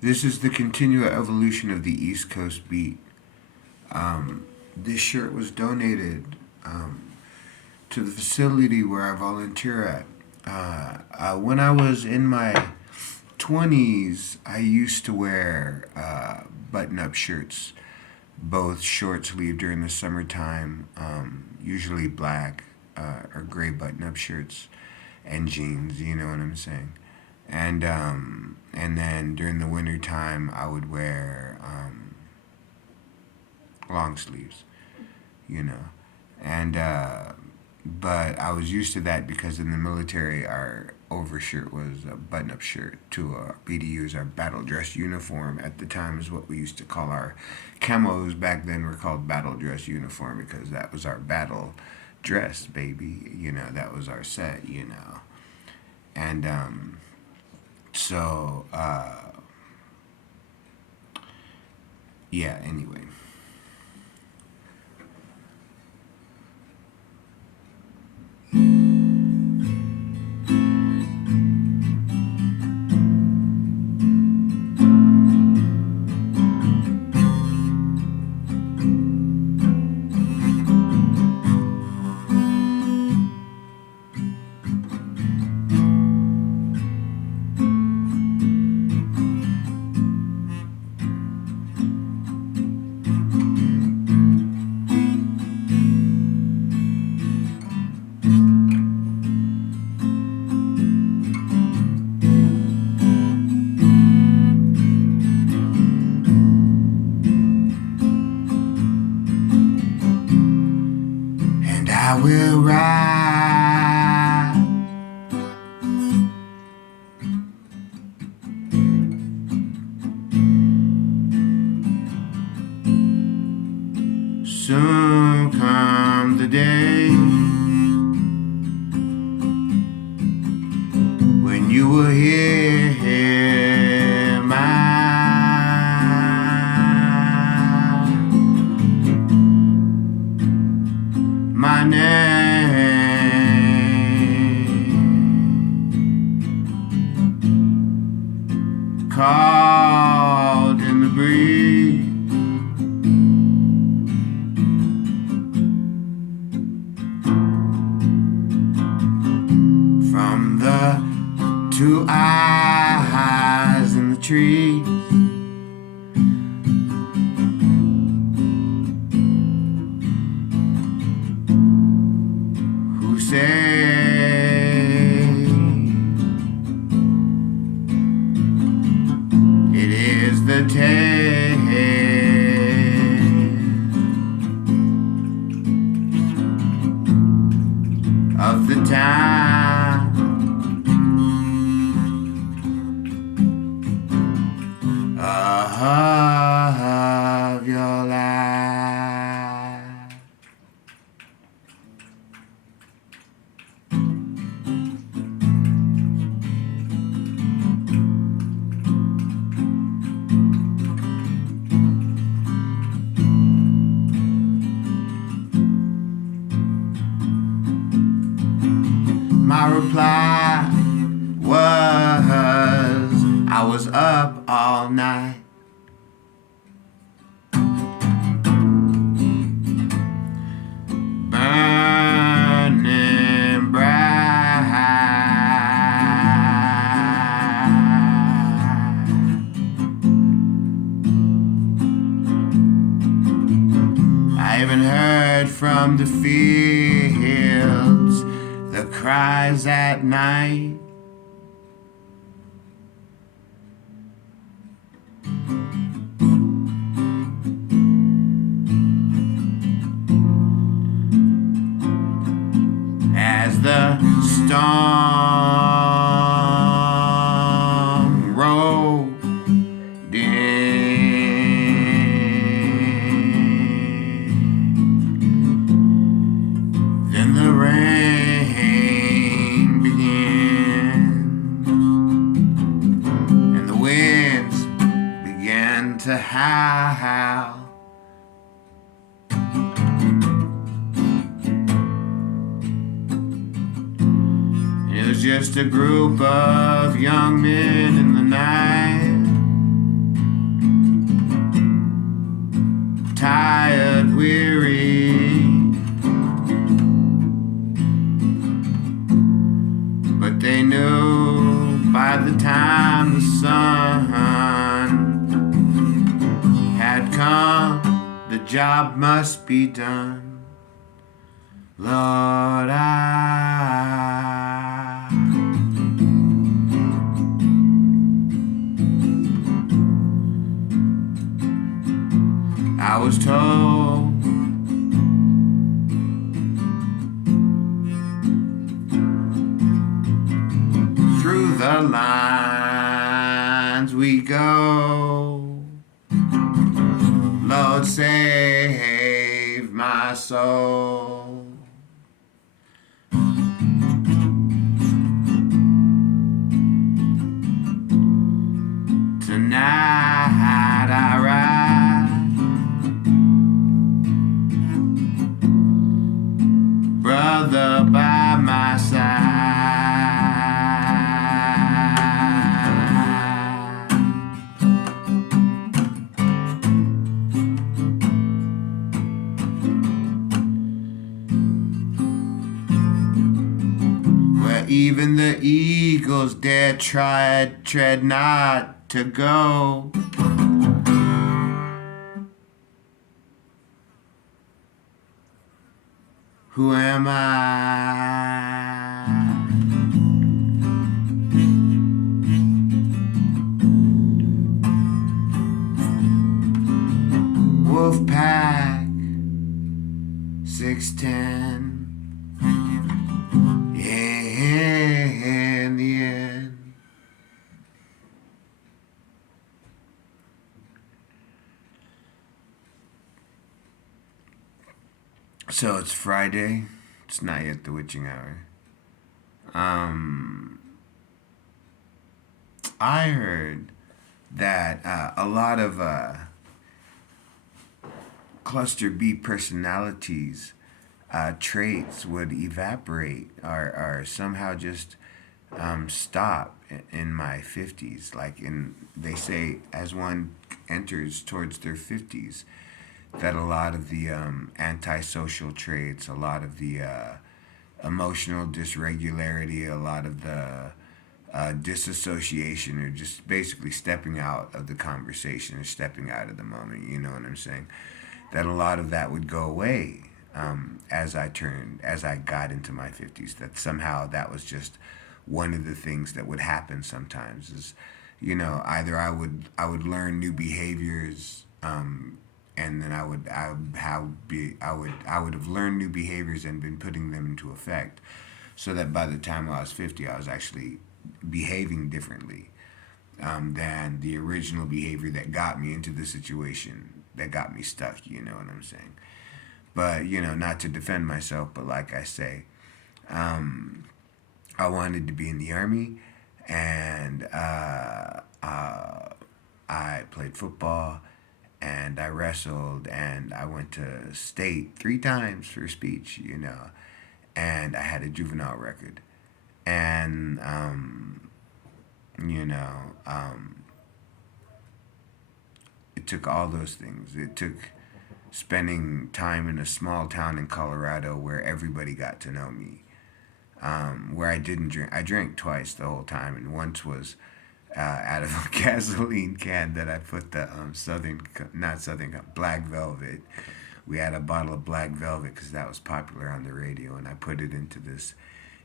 This is the continual evolution of the East Coast beat. This shirt was donated to the facility where I volunteer at. When I was in my 20s, I used to wear button up shirts, both short sleeve during the summertime, usually black or gray button up shirts, and jeans, you know what I'm saying? And then during the winter time, I would wear long sleeves, you know. And but I was used to that because in the military, our overshirt was a button-up shirt to our BDUs. Our battle dress uniform at the time is what we used to call our camos. Back then, were called battle dress uniform because that was our battle dress, baby. You know, that was our set. You know, and so yeah. Anyway. And I will ride soon come the day when you will hear my name called in the breeze. From the two eyes in the trees, who say it is the tale of the time of your life. My reply was, I was up all night. Burning bright. I even heard from the fields the cries at night. As the storm rolled in, then the rain began, and the winds began to howl. It was just a group of young men in the night, job must be done. Lord, I was told through the lines we go. Lord, save my soul. Tonight I ride, brother by my side. Where even the eagles dare tread not to go. Who am I? Wolfpack 610. Yeah, in the end. So it's Friday. It's not yet the witching hour. I heard that a lot of cluster B personalities traits would evaporate or somehow just stop in my 50s. Like they say, as one enters towards their 50s, that a lot of the antisocial traits, a lot of the emotional dysregularity, a lot of the disassociation, or just basically stepping out of the conversation or stepping out of the moment. You know what I'm saying? That a lot of that would go away as I got into my 50s. That somehow that was just one of the things that would happen sometimes. Is, either I would learn new behaviors. And then I would have learned new behaviors and been putting them into effect, so that by the time I was 50, I was actually behaving differently than the original behavior that got me into the situation that got me stuck. You know what I'm saying? But not to defend myself, but like I say, I wanted to be in the army, and I played football, and I wrestled, and I went to state 3 times for speech, and I had a juvenile record. And, you know, it took all those things. It took spending time in a small town in Colorado where everybody got to know me, where I didn't drink. I drank twice the whole time, and once was out of a gasoline can that I put the Black Velvet. We had a bottle of Black Velvet because that was popular on the radio, and I put it into this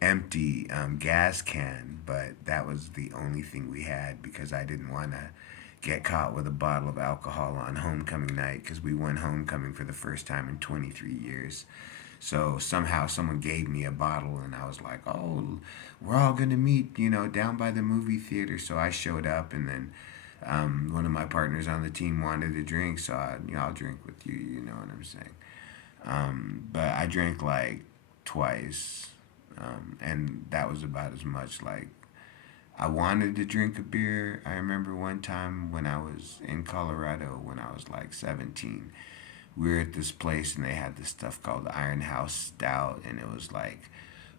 empty gas can, but that was the only thing we had because I didn't want to get caught with a bottle of alcohol on homecoming night, because we won homecoming for the first time in 23 years. So somehow someone gave me a bottle, and I was like, oh, we're all going to meet, down by the movie theater. So I showed up, and then one of my partners on the team wanted a drink, so I'll drink with you, you know what I'm saying. But I drank like twice, and that was about as much. Like, I wanted to drink a beer. I remember one time when I was in Colorado when I was like 17. We were at this place, and they had this stuff called Iron House Stout, and it was like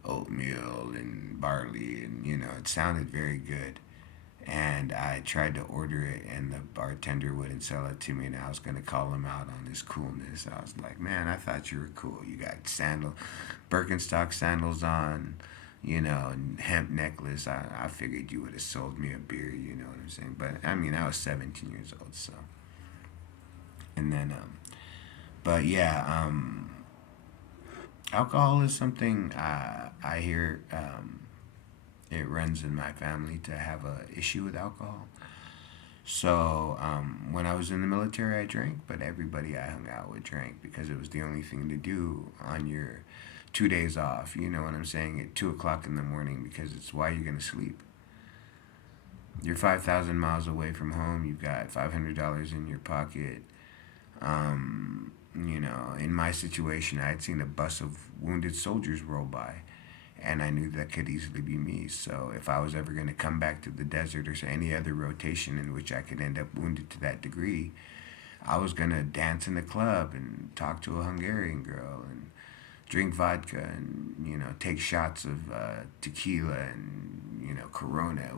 oatmeal and barley, and it sounded very good. And I tried to order it, and the bartender wouldn't sell it to me, and I was going to call him out on his coolness. I was like, man, I thought you were cool. You got Birkenstock sandals on, and hemp necklace. I figured you would have sold me a beer, you know what I'm saying? But, I mean, I was 17 years old, so. And then, But yeah, alcohol is something I hear it runs in my family to have a issue with alcohol. So when I was in the military, I drank, but everybody I hung out with drank because it was the only thing to do on your 2 days off. You know what I'm saying? At 2 o'clock in the morning, because it's why you're gonna sleep. You're 5,000 miles away from home. You've got $500 in your pocket. In my situation, I had seen a bus of wounded soldiers roll by, and I knew that could easily be me. So if I was ever going to come back to the desert or any other rotation in which I could end up wounded to that degree, I was going to dance in the club and talk to a Hungarian girl and drink vodka and take shots of tequila and Corona.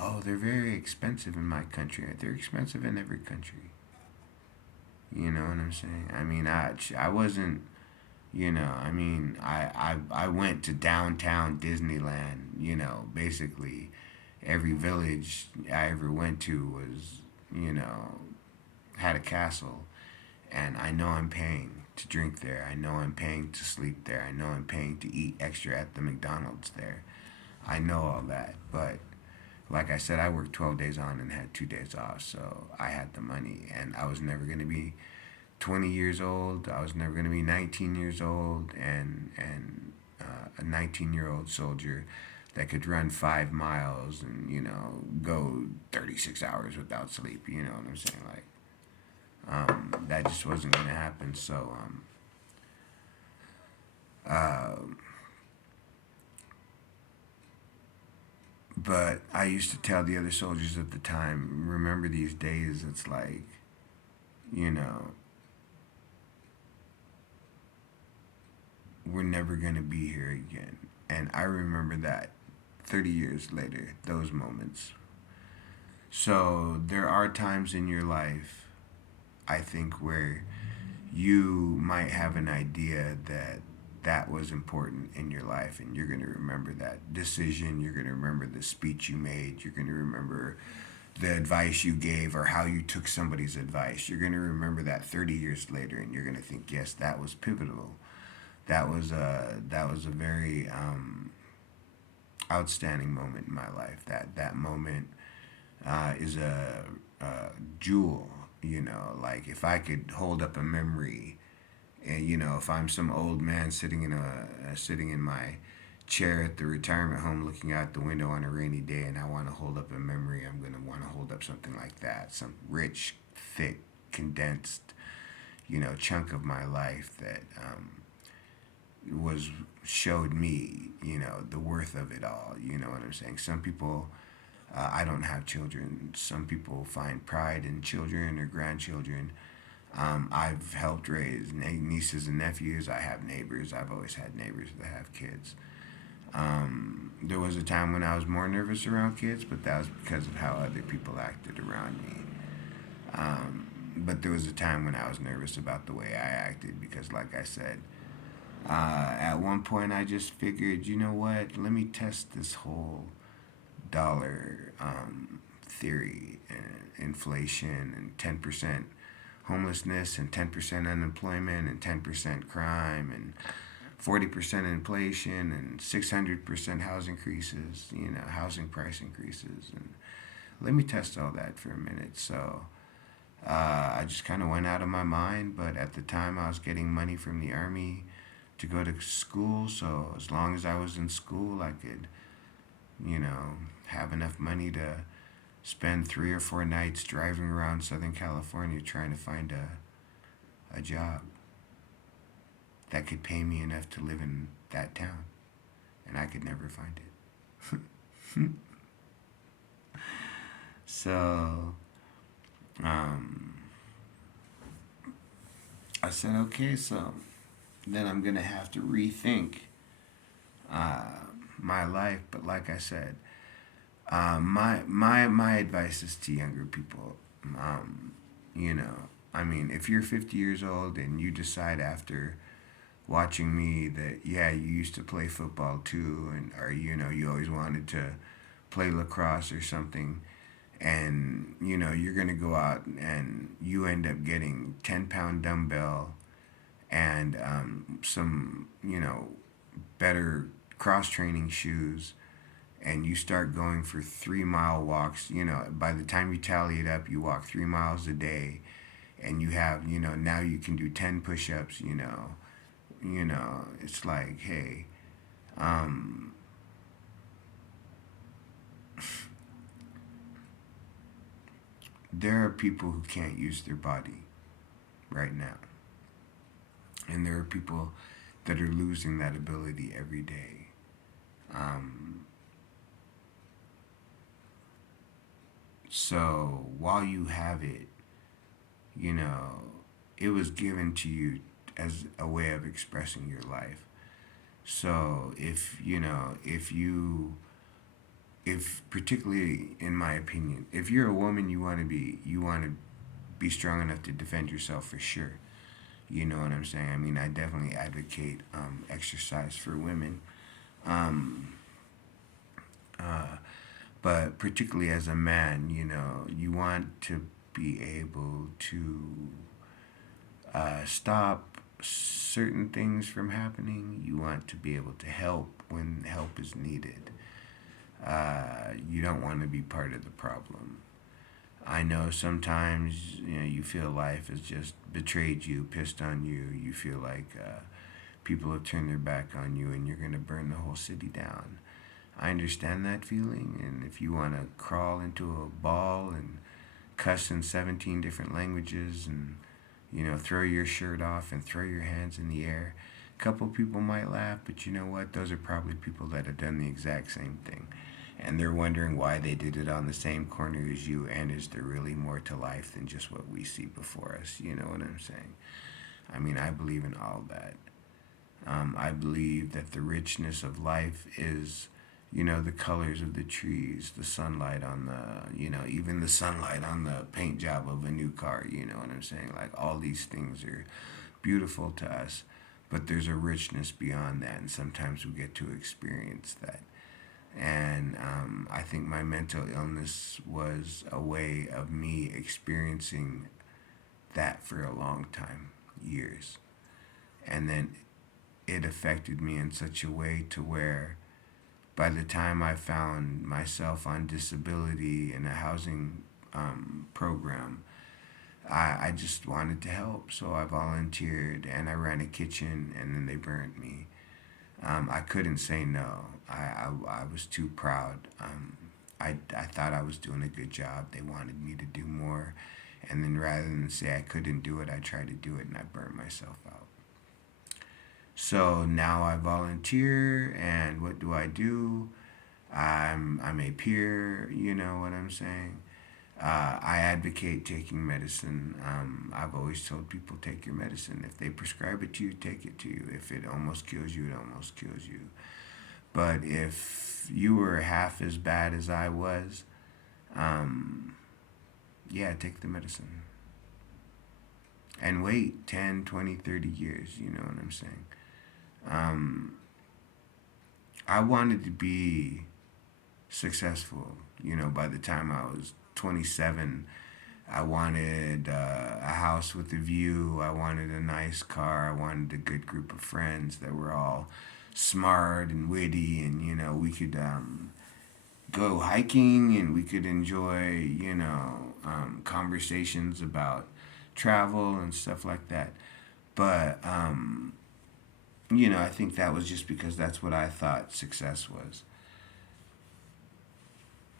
Oh, they're very expensive in my country. They're expensive in every country. You know what I'm saying? I mean, I wasn't. I mean, I went to downtown Disneyland. Basically, every village I ever went to was, had a castle, and I know I'm paying to drink there. I know I'm paying to sleep there. I know I'm paying to eat extra at the McDonald's there. I know all that, but like I said, I worked 12 days on and had 2 days off, so I had the money, and I was never going to be 20 years old. I was never going to be 19 years old, and a 19-year-old soldier that could run 5 miles and go 36 hours without sleep. You know what I'm saying? Like that just wasn't going to happen. So uh, but I used to tell the other soldiers at the time, remember these days. It's like you know we're never going to be here again. And I remember that 30 years later, those moments. So there are times in your life, I think, where you might have an idea that that was important in your life, and you're going to remember that decision. You're going to remember the speech you made. You're going to remember the advice you gave or how you took somebody's advice. You're going to remember that 30 years later, and you're going to think, yes, that was pivotal. That was a very outstanding moment in my life. That moment is a jewel. Like if I could hold up a memory, and if I'm some old man sitting in my chair at the retirement home, looking out the window on a rainy day, and I want to hold up a memory, I'm gonna want to hold up something like that, some rich, thick, condensed, chunk of my life that was showed me, the worth of it all. You know what I'm saying? Some people, I don't have children. Some people find pride in children or grandchildren. I've helped raise nieces and nephews. I have neighbors. I've always had neighbors that have kids. There was a time when I was more nervous around kids, but that was because of how other people acted around me. But there was a time when I was nervous about the way I acted because, like I said, at one point, I just figured, you know what? Let me test this whole dollar theory and inflation and 10% homelessness and 10% unemployment and 10% crime and 40% inflation and 600% housing price increases. And let me test all that for a minute. So I just kind of went out of my mind, but at the time, I was getting money from the Army to go to school. So as long as I was in school, I could, have enough money to spend 3 or 4 nights driving around Southern California trying to find a job that could pay me enough to live in that town. And I could never find it. So, I said, okay, so then I'm going to have to rethink uh, my life. But like I said, my advice is to younger people. Um, I mean, if you're 50 years old and you decide after watching me that yeah, you used to play football too, and or you always wanted to play lacrosse or something, and you're gonna go out and you end up getting 10-pound dumbbell and some, better cross training shoes, and you start going for 3 mile walks. By the time you tally it up, you walk 3 miles a day, and you have, now you can do 10 push-ups. It's like, hey, um, there are people who can't use their body right now, and there are people that are losing that ability every day. Um, so while you have it, you know, it was given to you as a way of expressing your life. So if particularly in my opinion, if you're a woman, you want to be strong enough to defend yourself for sure. You know what I'm saying? I mean, I definitely advocate exercise for women. Um, uh, but particularly as a man, you want to be able to stop certain things from happening. You want to be able to help when help is needed. You don't want to be part of the problem. I know sometimes you feel life has just betrayed you, pissed on you. You feel like people have turned their back on you, and you're gonna burn the whole city down. I understand that feeling, and if you want to crawl into a ball and cuss in 17 different languages and throw your shirt off and throw your hands in the air, a couple people might laugh, but you know what? Those are probably people that have done the exact same thing. And they're wondering why they did it on the same corner as you, and is there really more to life than just what we see before us? You know what I'm saying? I mean, I believe in all that. I believe that the richness of life is, the colors of the trees, the sunlight on even the sunlight on the paint job of a new car. You know what I'm saying? Like, all these things are beautiful to us, but there's a richness beyond that, and sometimes we get to experience that. And I think my mental illness was a way of me experiencing that for a long time, years. And then it affected me in such a way to where by the time I found myself on disability in a housing program, I just wanted to help. So I volunteered and I ran a kitchen, and then they burned me. I couldn't say no. I was too proud. I thought I was doing a good job. They wanted me to do more. And then rather than say I couldn't do it, I tried to do it and I burned myself out. So now I volunteer, and what do I do? I'm a peer, you know what I'm saying? I advocate taking medicine. I've always told people, take your medicine. If they prescribe it to you, take it to you. If it almost kills you, it almost kills you. But if you were half as bad as I was, um, yeah, take the medicine. And wait 10, 20, 30 years, you know what I'm saying? Um, I wanted to be successful, by the time I was 27. I wanted a house with a view. I wanted a nice car. I wanted a good group of friends that were all smart and witty, and we could go hiking, and we could enjoy conversations about travel and stuff like that. But I think that was just because that's what I thought success was,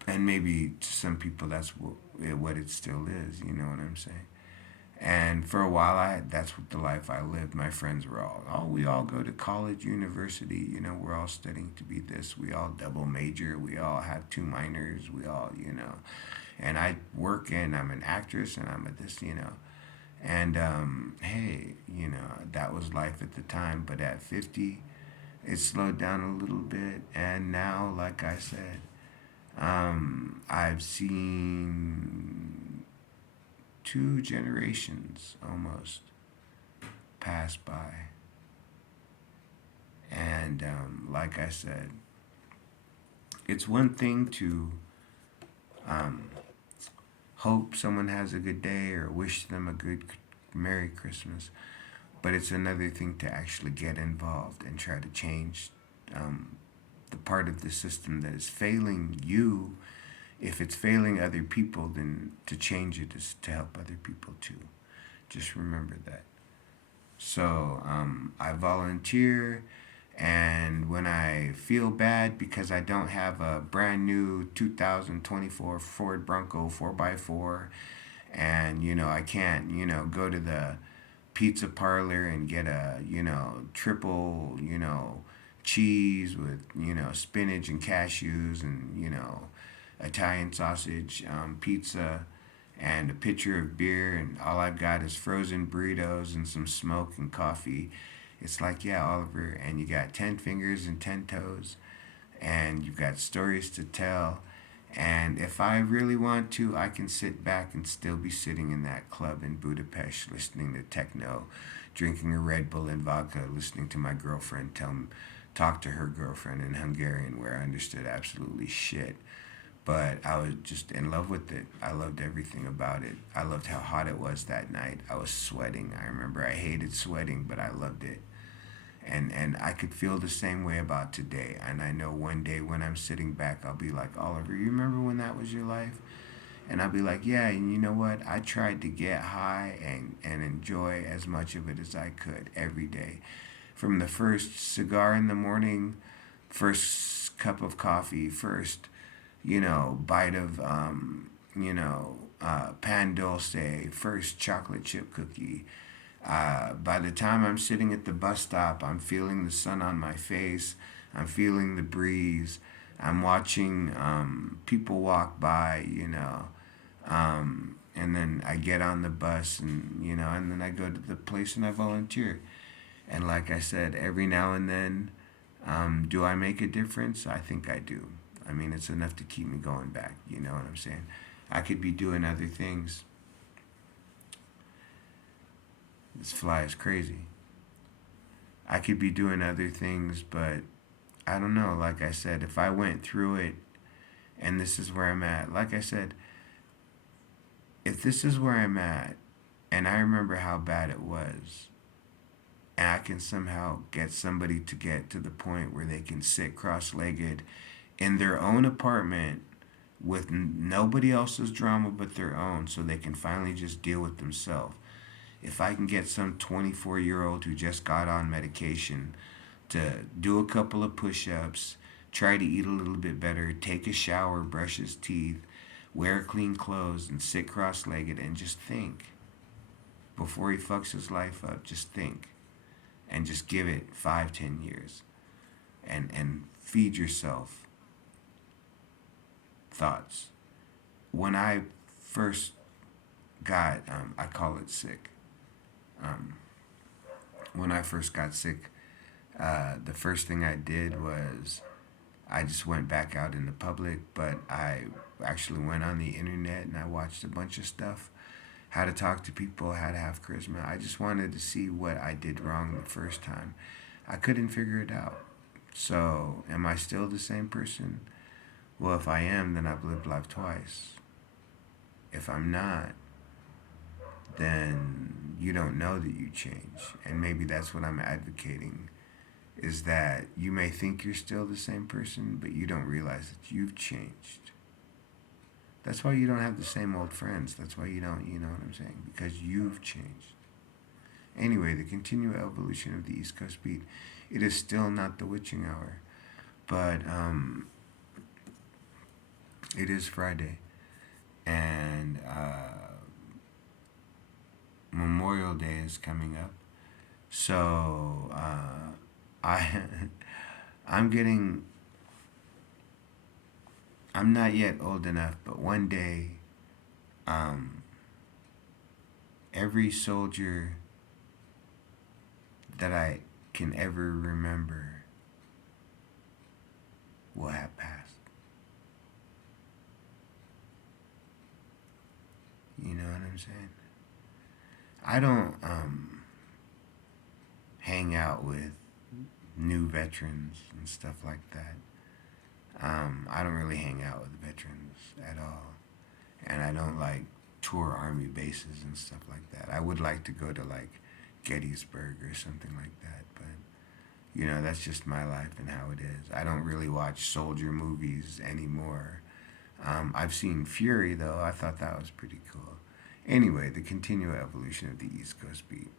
and maybe to some people that's what it still is. You know what I'm saying? And for a while, that's what the life I lived. My friends were all, oh, we all go to college, university. We're all studying to be this. We all double major. We all have two minors. We all, and I work, and I'm an actress, and I'm a this. And hey, that was life at the time. But at 50, it slowed down a little bit. And now, like I said, I've seen two generations almost pass by. And like I said, it's one thing to um, hope someone has a good day or wish them a good Merry Christmas. But it's another thing to actually get involved and try to change um, the part of the system that is failing you. If it's failing other people, then to change it is to help other people too. Just remember that. So I volunteer, and when I feel bad because I don't have a brand new 2024 Ford Bronco 4x4, and I can't go to the pizza parlor and get a triple cheese with spinach and cashews and Italian sausage pizza and a pitcher of beer, and all I've got is frozen burritos and some smoke and coffee. It's like, yeah, Oliver, and you got 10 fingers and 10 toes, and you've got stories to tell. And if I really want to, I can sit back and still be sitting in that club in Budapest listening to techno, drinking a Red Bull and vodka, listening to my girlfriend talk to her girlfriend in Hungarian, where I understood absolutely shit. But I was just in love with it. I loved everything about it. I loved how hot it was that night. I was sweating. I remember I hated sweating, but I loved it. And I could feel the same way about today. And I know one day when I'm sitting back, I'll be like, Oliver, you remember when that was your life? And I'll be like, yeah, and you know what? I tried to get high and enjoy as much of it as I could every day. From the first cigar in the morning, first cup of coffee, first, bite of, pan dulce, first chocolate chip cookie. By the time I'm sitting at the bus stop, I'm feeling the sun on my face. I'm feeling the breeze. I'm watching people walk by, and then I get on the bus and then I go to the place and I volunteer. And like I said, every now and then, do I make a difference? I think I do. I mean, it's enough to keep me going back. You know what I'm saying? I could be doing other things. This fly is crazy. I could be doing other things, but I don't know. Like I said, if I went through it and this is where I'm at, like I said, if this is where I'm at and I remember how bad it was, and I can somehow get somebody to get to the point where they can sit cross legged in their own apartment with nobody else's drama but their own, so they can finally just deal with themselves. If I can get some 24-year-old who just got on medication to do a couple of push ups, try to eat a little bit better, take a shower, brush his teeth, wear clean clothes, and sit cross legged and just think before he fucks his life up, just think and just give it 5, 10 years and feed yourself thoughts. When I first got, I call it sick. Um, when I first got sick, the first thing I did was I just went back out in the public, but I actually went on the internet and I watched a bunch of stuff. How to talk to people, how to have charisma. I just wanted to see what I did wrong the first time. I couldn't figure it out. So, am I still the same person? Well, if I am, then I've lived life twice. If I'm not, then you don't know that you change. And maybe that's what I'm advocating, is that you may think you're still the same person, but you don't realize that you've changed. That's why you don't have the same old friends. That's why you don't, you know what I'm saying? Because you've changed. Anyway, the continual evolution of the East Coast beat. It is still not the witching hour, but it is Friday, and Memorial Day is coming up. So I, I'm getting. I'm not yet old enough, but one day, um, every soldier that I can ever remember will have passed. You know what I'm saying? I don't hang out with new veterans and stuff like that. I don't really hang out with veterans at all, and I don't like tour army bases and stuff like that. I would like to go to like Gettysburg or something like that. But that's just my life and how it is. I don't really watch soldier movies anymore. I've seen Fury though. I thought that was pretty cool. Anyway, the continual evolution of the East Coast beat.